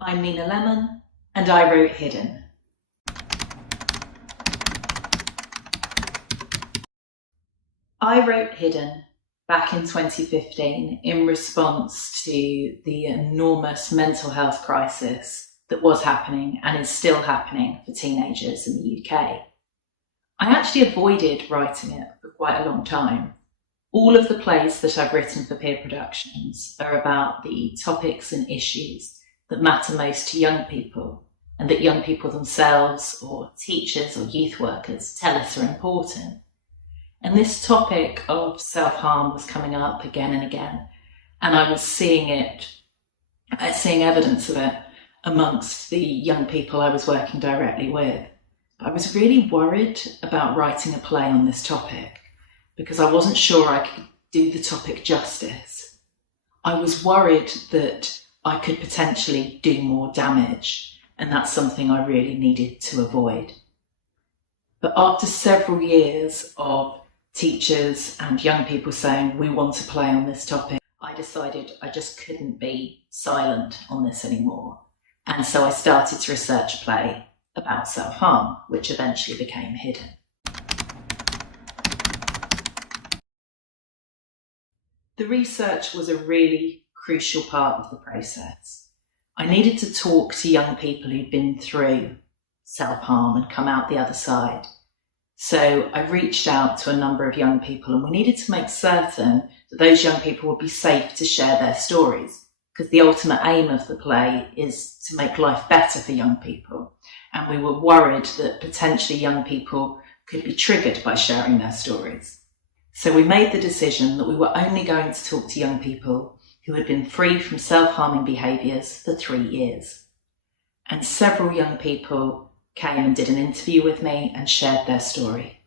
I'm Nina Lemon, and I wrote Hidden. I wrote Hidden back in 2015 in response to the enormous mental health crisis that was happening and is still happening for teenagers in the UK. I actually avoided writing it for quite a long time. All of the plays that I've written for peer productions are about the topics and issues that matter most to young people and that young people themselves or teachers or youth workers tell us are important. And this topic of self-harm was coming up again and again, and I was seeing evidence of it amongst the young people I was working directly with. I was really worried about writing a play on this topic because I wasn't sure I could do the topic justice. I was worried that I could potentially do more damage, and that's something I really needed to avoid. But after several years of teachers and young people saying, we want to play on this topic, I decided I just couldn't be silent on this anymore. And so I started to research a play about self-harm, which eventually became Hidden. The research was a really crucial part of the process. I needed to talk to young people who'd been through self-harm and come out the other side. So I reached out to a number of young people, and we needed to make certain that those young people would be safe to share their stories, because the ultimate aim of the play is to make life better for young people. And we were worried that potentially young people could be triggered by sharing their stories. So we made the decision that we were only going to talk to young people who had been free from self-harming behaviours for 3 years. And several young people came and did an interview with me and shared their story.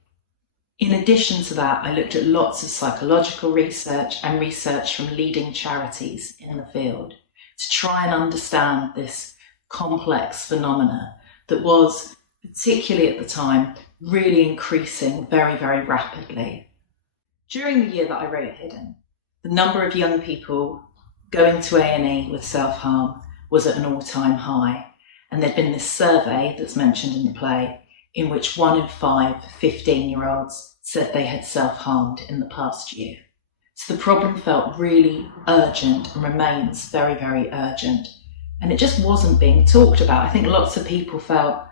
In addition to that, I looked at lots of psychological research and research from leading charities in the field to try and understand this complex phenomena that was, particularly at the time, really increasing very, very rapidly. During the year that I wrote Hidden, the number of young people going to A&E with self-harm was at an all-time high. And there'd been this survey that's mentioned in the play in which 1 in 5 15-year-olds said they had self-harmed in the past year. So the problem felt really urgent and remains very, very urgent. And it just wasn't being talked about. I think lots of people felt,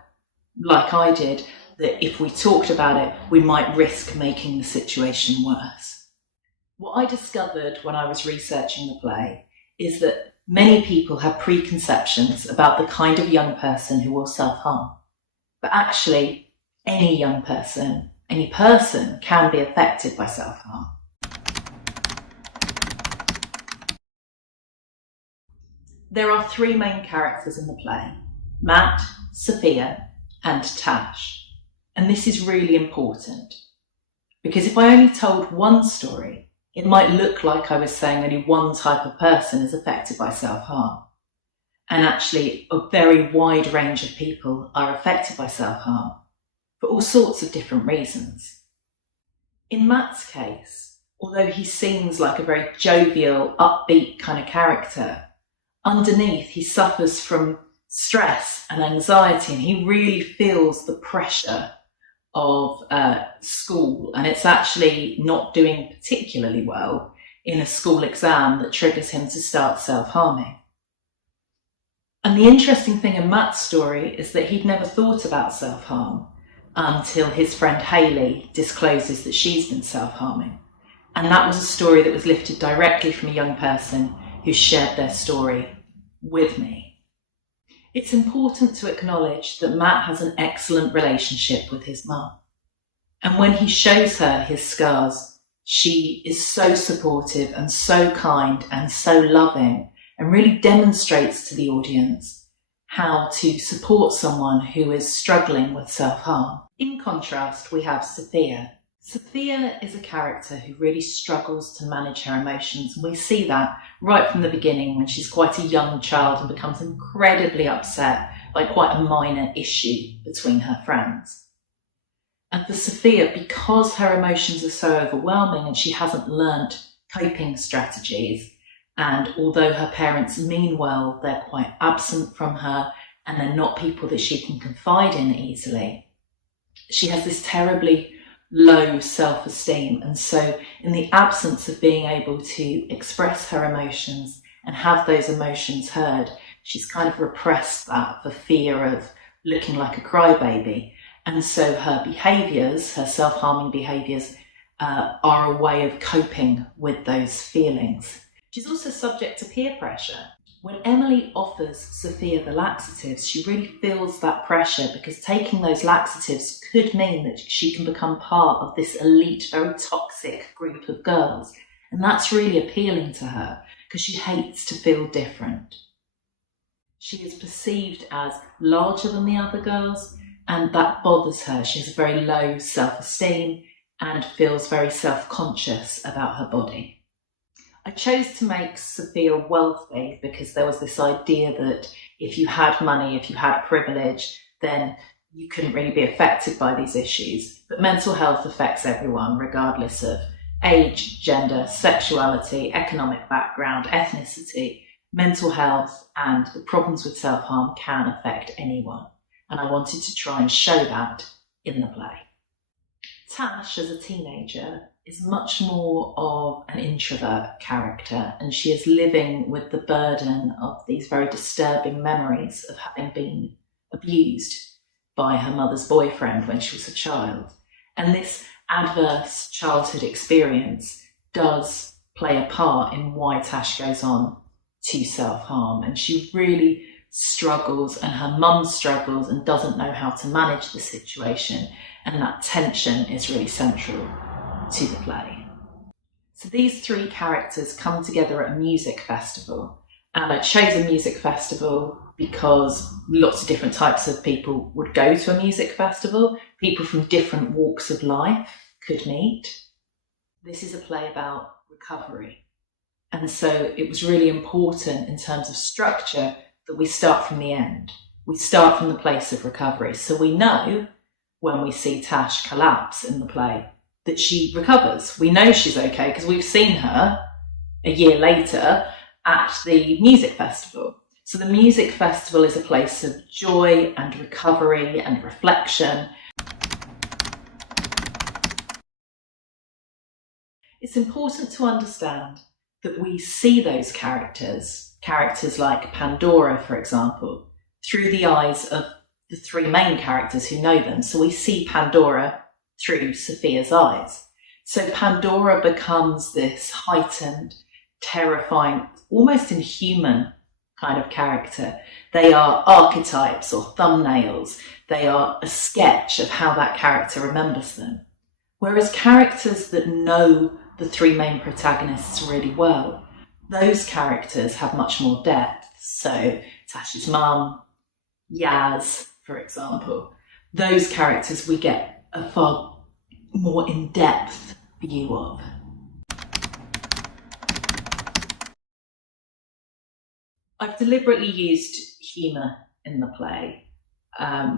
like I did, that if we talked about it, we might risk making the situation worse. What I discovered when I was researching the play is that many people have preconceptions about the kind of young person who will self-harm. But actually, any young person, any person can be affected by self-harm. There are 3 main characters in the play: Matt, Sophia, and Tash. And this is really important, because if I only told one story, it might look like I was saying only one type of person is affected by self-harm. And actually, a very wide range of people are affected by self-harm for all sorts of different reasons. In Matt's case, although he seems like a very jovial, upbeat kind of character, underneath he suffers from stress and anxiety, and he really feels the pressure of school, and it's actually not doing particularly well in a school exam that triggers him to start self-harming. And the interesting thing in Matt's story is that he'd never thought about self-harm until his friend Hayley discloses that she's been self-harming. And that was a story that was lifted directly from a young person who shared their story with me. It's important to acknowledge that Matt has an excellent relationship with his mum. And when he shows her his scars, she is so supportive and so kind and so loving, and really demonstrates to the audience how to support someone who is struggling with self-harm. In contrast, we have Sophia. Sophia is a character who really struggles to manage her emotions, and we see that right from the beginning when she's quite a young child and becomes incredibly upset by quite a minor issue between her friends. And for Sophia, because her emotions are so overwhelming and she hasn't learnt coping strategies And although her parents mean well, they're quite absent from her and they're not people that she can confide in easily. She has this terribly low self-esteem, and so in the absence of being able to express her emotions and have those emotions heard, she's kind of repressed that for fear of looking like a crybaby. And so her behaviours, her self-harming behaviours, are a way of coping with those feelings. She's also subject to peer pressure. When Emily offers Sophia the laxatives, she really feels that pressure because taking those laxatives could mean that she can become part of this elite, very toxic group of girls. And that's really appealing to her because she hates to feel different. She is perceived as larger than the other girls, and that bothers her. She has a very low self-esteem and feels very self-conscious about her body. I chose to make Sophia wealthy because there was this idea that if you had money, if you had privilege, then you couldn't really be affected by these issues. But mental health affects everyone, regardless of age, gender, sexuality, economic background, ethnicity. Mental health and the problems with self-harm can affect anyone. And I wanted to try and show that in the play. Tash, as a teenager, is much more of an introvert character, and she is living with the burden of these very disturbing memories of having been abused by her mother's boyfriend when she was a child. And this adverse childhood experience does play a part in why Tash goes on to self-harm, and she really struggles, and her mum struggles and doesn't know how to manage the situation, and that tension is really central to the play. So these three characters come together at a music festival, and I chose a music festival because lots of different types of people would go to a music festival. People from different walks of life could meet. This is a play about recovery, and so it was really important in terms of structure that we start from the end. We start from the place of recovery, so we know when we see Tash collapse in the play that she recovers. We know she's okay because we've seen her a year later at the music festival. So the music festival is a place of joy and recovery and reflection. It's important to understand that we see those characters like Pandora, for example, through the eyes of the three main characters who know them. So we see Pandora through Sophia's eyes. So Pandora becomes this heightened, terrifying, almost inhuman kind of character. They are archetypes or thumbnails. They are a sketch of how that character remembers them. Whereas characters that know the three main protagonists really well, those characters have much more depth. So Tash's mum, Yaz, for example, those characters we get a far more in-depth view of. I've deliberately used humour in the play,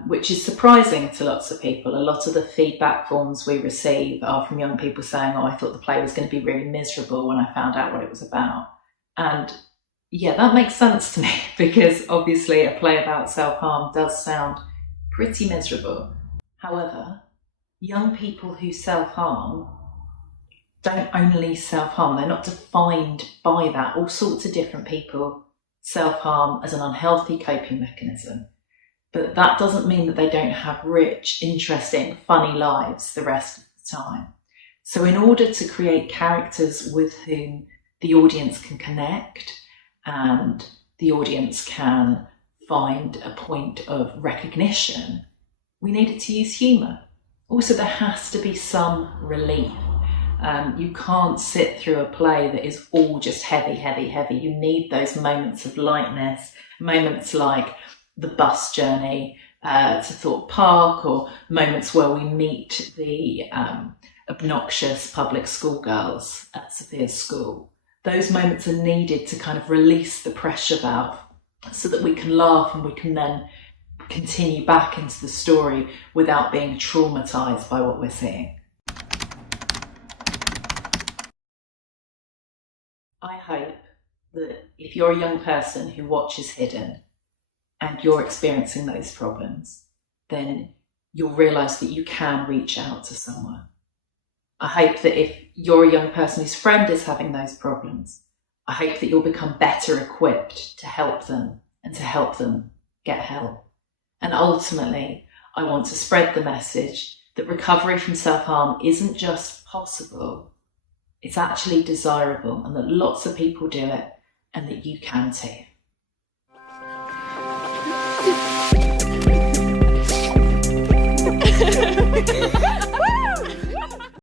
which is surprising to lots of people. A lot of the feedback forms we receive are from young people saying, oh, I thought the play was going to be really miserable when I found out what it was about. And yeah, that makes sense to me because obviously a play about self-harm does sound pretty miserable. However, young people who self-harm don't only self-harm, they're not defined by that. All sorts of different people self-harm as an unhealthy coping mechanism. But that doesn't mean that they don't have rich, interesting, funny lives the rest of the time. So in order to create characters with whom the audience can connect and the audience can find a point of recognition, we needed to use humour. Also, there has to be some relief. You can't sit through a play that is all just heavy, heavy, heavy. You need those moments of lightness, moments like the bus journey to Thorpe Park, or moments where we meet the obnoxious public school girls at Sophia's school. Those moments are needed to kind of release the pressure valve so that we can laugh and we can then continue back into the story without being traumatized by what we're seeing. I hope that if you're a young person who watches Hidden and you're experiencing those problems, then you'll realise that you can reach out to someone. I hope that if you're a young person whose friend is having those problems, I hope that you'll become better equipped to help them and to help them get help. And ultimately, I want to spread the message that recovery from self-harm isn't just possible, it's actually desirable, and that lots of people do it, and that you can too.